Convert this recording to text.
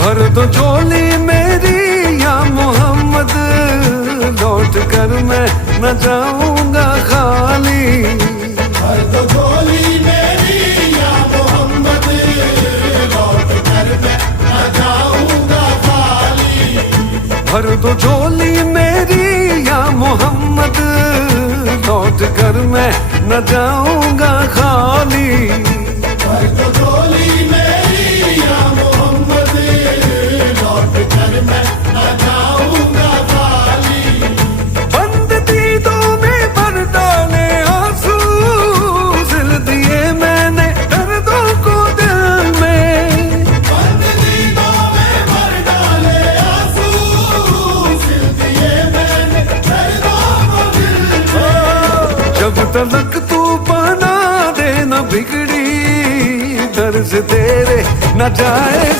भर दो झोली मेरी या मोहम्मद, लौट कर मैं न जाऊंगा खाली। भर दो झोली मेरी या मोहम्मद, लौट कर मैं न जाऊंगा खाली। भर दो झोली मेरी या मोहम्मद, लौट कर मैं न जाऊंगा खाली। भर दो झोली मेरी या मोहम्मद, लौट कर मैं न जाऊंगा खाली। बंद दीदों में भर डाले आंसू, सिल दिए मैंने दर्दों को दिल में। बंद दीदों में भर डाले आंसू, सिल दिए मैंने दर्दों को दिल में। जब तलक तू बना दे न बिगड़ी, दर्द तेरे न जाए